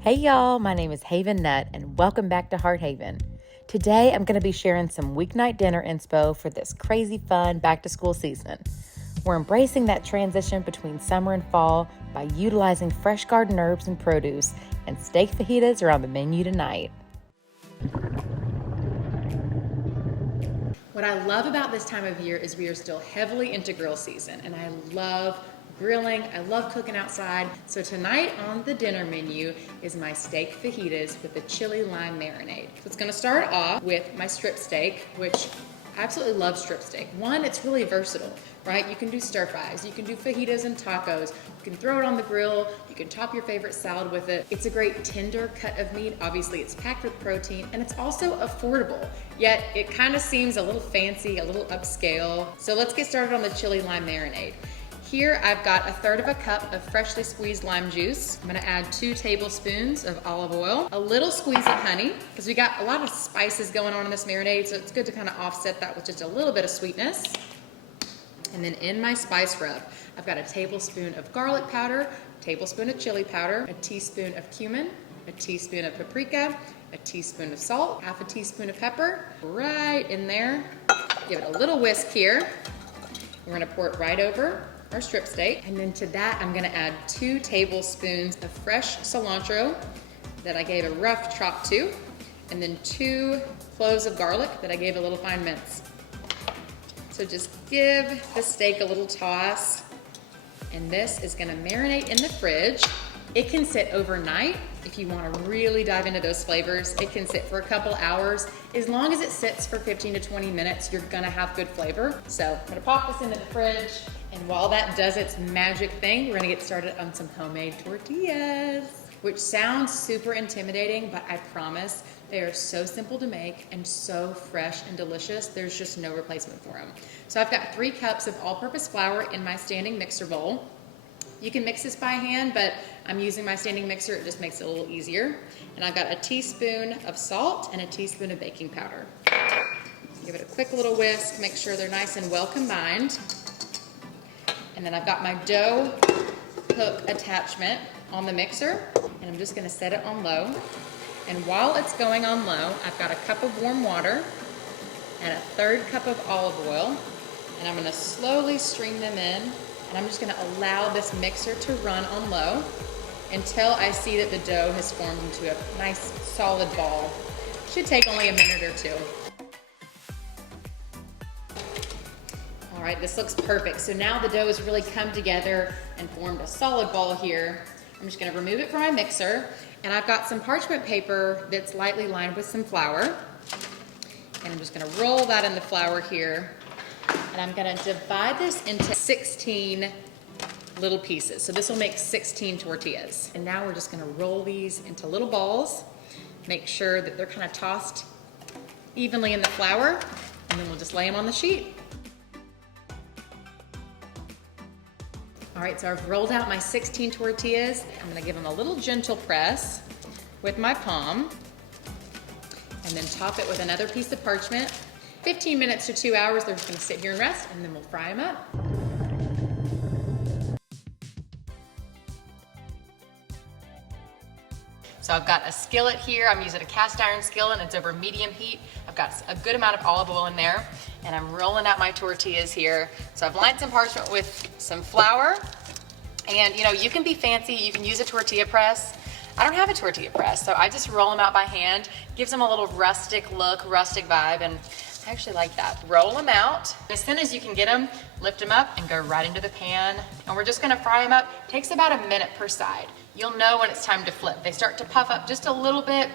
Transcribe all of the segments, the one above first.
Hey y'all, my name is Haven Nutt and welcome back to Heart Haven. Today I'm going to be sharing some weeknight dinner inspo for this crazy fun back to school season. We're embracing that transition between summer and fall by utilizing fresh garden herbs and produce, and steak fajitas are on the menu tonight. What I love about this time of year is we are still heavily into grill season, and I love grilling. I love cooking outside. So tonight on the dinner menu is my steak fajitas with the chili lime marinade. So it's gonna start off with my strip steak, which I absolutely love strip steak. One, it's really versatile, right? You can do stir fries, you can do fajitas and tacos, you can throw it on the grill, you can top your favorite salad with it. It's a great tender cut of meat. Obviously it's packed with protein and it's also affordable, yet it kind of seems a little fancy, a little upscale. So let's get started on the chili lime marinade. Here I've got 1/3 cup of freshly squeezed lime juice. I'm gonna add 2 tablespoons of olive oil, a little squeeze of honey, because we got a lot of spices going on in this marinade, so it's good to kind of offset that with just a little bit of sweetness. And then in my spice rub, I've got a tablespoon of garlic powder, a tablespoon of chili powder, a teaspoon of cumin, a teaspoon of paprika, a teaspoon of salt, half a teaspoon of pepper, right in there. Give it a little whisk here. We're gonna pour it right over our strip steak. And then to that, I'm gonna add 2 tablespoons of fresh cilantro that I gave a rough chop to, and then 2 cloves of garlic that I gave a little fine mince. So just give the steak a little toss, and this is gonna marinate in the fridge. It can sit overnight if you wanna really dive into those flavors. It can sit for a couple hours. As long as it sits for 15 to 20 minutes, you're gonna have good flavor. So I'm gonna pop this into the fridge, and while that does its magic thing, we're gonna get started on some homemade tortillas, which sounds super intimidating, but I promise they are so simple to make and so fresh and delicious. There's just no replacement for them. So I've got 3 cups of all-purpose flour in my standing mixer bowl. You can mix this by hand, but I'm using my standing mixer. It just makes it a little easier. And I've got a teaspoon of salt and a teaspoon of baking powder. Give it a quick little whisk, make sure they're nice and well combined. And then I've got my dough hook attachment on the mixer, and I'm just gonna set it on low. And while it's going on low, I've got a cup of warm water and a 1/3 cup of olive oil, and I'm gonna slowly stream them in, and I'm just gonna allow this mixer to run on low until I see that the dough has formed into a nice solid ball. Should take only a minute or 2. All right, this looks perfect. So now the dough has really come together and formed a solid ball here. I'm just gonna remove it from my mixer, and I've got some parchment paper that's lightly lined with some flour. And I'm just gonna roll that in the flour here. And I'm gonna divide this into 16 little pieces. So this will make 16 tortillas. And now we're just gonna roll these into little balls. Make sure that they're kind of tossed evenly in the flour, and then we'll just lay them on the sheet. All right, so I've rolled out my 16 tortillas. I'm gonna give them a little gentle press with my palm, and then top it with another piece of parchment. 15 minutes to 2 hours, they're just gonna sit here and rest, and then we'll fry them up. So I've got a skillet here. I'm using a cast iron skillet, and it's over medium heat. I've got a good amount of olive oil in there, and I'm rolling out my tortillas here. So I've lined some parchment with some flour, and you know, you can be fancy, you can use a tortilla press. I don't have a tortilla press, so I just roll them out by hand. Gives them a little rustic look, rustic vibe, and I actually like that. Roll them out. As soon as you can get them, lift them up and go right into the pan. And we're just gonna fry them up. Takes about a minute per side. You'll know when it's time to flip. They start to puff up just a little bit.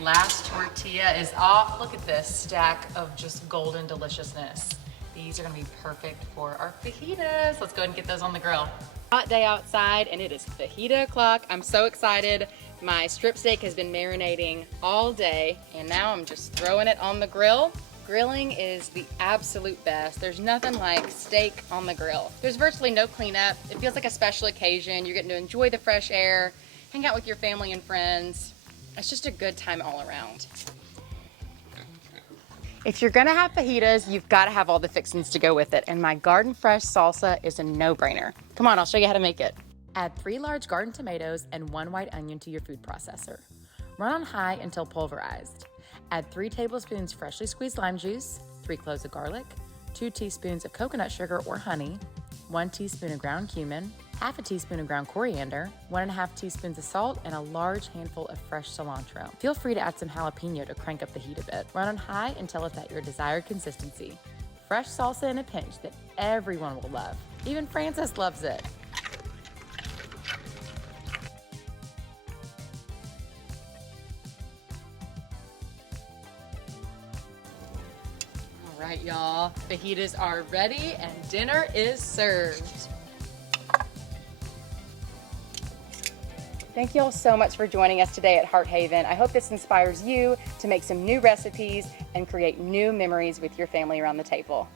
Last tortilla is off. Look at this stack of just golden deliciousness. These are gonna be perfect for our fajitas. Let's go ahead and get those on the grill. Hot day outside, and it is fajita o'clock. I'm so excited. My strip steak has been marinating all day, and now I'm just throwing it on the grill. Grilling is the absolute best. There's nothing like steak on the grill. There's virtually no cleanup. It feels like a special occasion. You're getting to enjoy the fresh air, hang out with your family and friends. It's just a good time all around. If you're gonna have fajitas, you've gotta have all the fixings to go with it, and my garden fresh salsa is a no-brainer. Come on, I'll show you how to make it. Add 3 large garden tomatoes and 1 white onion to your food processor. Run on high until pulverized. Add 3 tablespoons freshly squeezed lime juice, 3 cloves of garlic, 2 teaspoons of coconut sugar or honey, 1 teaspoon of ground cumin, half a teaspoon of ground coriander, 1.5 teaspoons of salt, and a large handful of fresh cilantro. Feel free to add some jalapeno to crank up the heat a bit. Run on high until it's at your desired consistency. Fresh salsa in a pinch that everyone will love. Even Frances loves it. All right, y'all, fajitas are ready and dinner is served. Thank you all so much for joining us today at Heart Haven. I hope this inspires you to make some new recipes and create new memories with your family around the table.